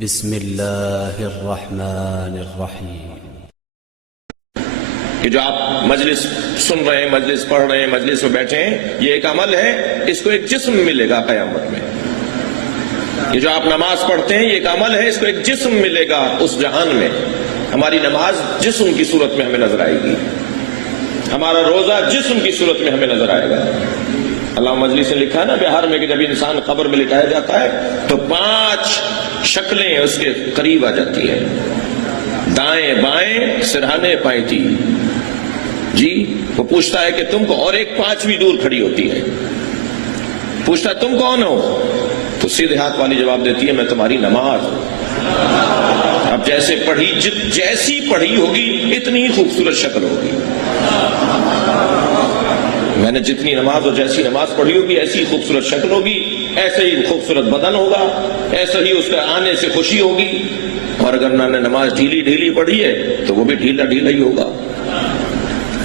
بسم اللہ الرحمن الرحیم۔ کہ جو آپ مجلس سن رہے ہیں، مجلس پڑھ رہے ہیں، مجلس میں بیٹھے ہیں، یہ ایک عمل ہے، اس کو ایک جسم ملے گا قیامت میں۔ یہ جو آپ نماز پڑھتے ہیں، یہ ایک عمل ہے، اس کو ایک جسم ملے گا اس جہان میں۔ ہماری نماز جسم کی صورت میں ہمیں نظر آئے گی، ہمارا روزہ جسم کی صورت میں ہمیں نظر آئے گا۔ علامہ مجلس نے لکھا ہے نا بہار میں کہ جب انسان قبر میں لٹایا جاتا ہے تو 5 شکلیں اس کے قریب آ جاتی ہیں، دائیں بائیں سرہانے پائتی جی۔ وہ پوچھتا ہے کہ تم کو، اور ایک 5ویں دور کھڑی ہوتی ہے، پوچھتا ہے تم کون ہو؟ تو سیدھے ہاتھ والی جواب دیتی ہے میں تمہاری نماز ہوں۔ اب جیسے پڑھی، جیسی پڑھی ہوگی اتنی ہی خوبصورت شکل ہوگی۔ میں نے جتنی نماز اور جیسی نماز پڑھی ہوگی ایسی ہی خوبصورت شکل ہوگی، ایسے ہی خوبصورت بدن ہوگا، ایسے ہی اس کے آنے سے خوشی ہوگی۔ اور اگر میں نے نماز ڈھیلی ڈھیلی پڑھی ہے تو وہ بھی ڈھیلا ڈھیلا ہی ہوگا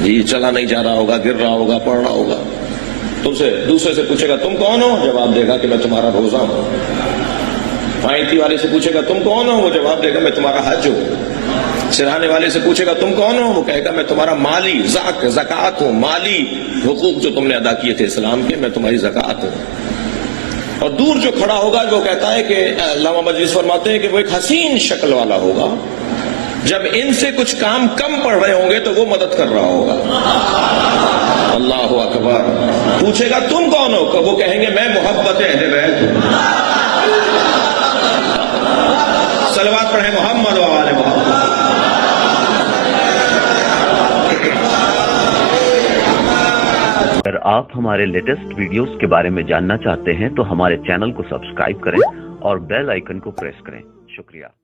جی، چلا نہیں جا رہا ہوگا، گر رہا ہوگا، پڑھ رہا ہوگا۔ تم سے دوسرے سے پوچھے گا تم کون ہو؟ جواب دے گا کہ میں تمہارا روزہ ہوں۔ پائتی والے سے پوچھے گا تم کون ہو؟ وہ جواب دے گا میں تمہارا حج ہوں۔ سرانے والے سے پوچھے گا تم کون ہو؟ وہ کہے گا میں تمہارا مالی زکات ہوں، مالی حقوق جو تم نے ادا کیے تھے اسلام کے، میں تمہاری زکات ہوں۔ اور دور جو کھڑا ہوگا وہ کہتا ہے کہ علامہ مجلس فرماتے ہیں کہ وہ ایک حسین شکل والا ہوگا، جب ان سے کچھ کام کم پڑ رہے ہوں گے تو وہ مدد کر رہا ہوگا۔ اللہ اکبر۔ پوچھے گا تم کون ہو؟ وہ کہیں گے میں محبت اہل بیت ہوں۔ صلوات پڑھیں محمد و آل محمد۔ اگر آپ ہمارے لیٹسٹ ویڈیوز کے بارے میں جاننا چاہتے ہیں تو ہمارے چینل کو سبسکرائب کریں اور بیل آئیکن کو پریس کریں۔ شکریہ۔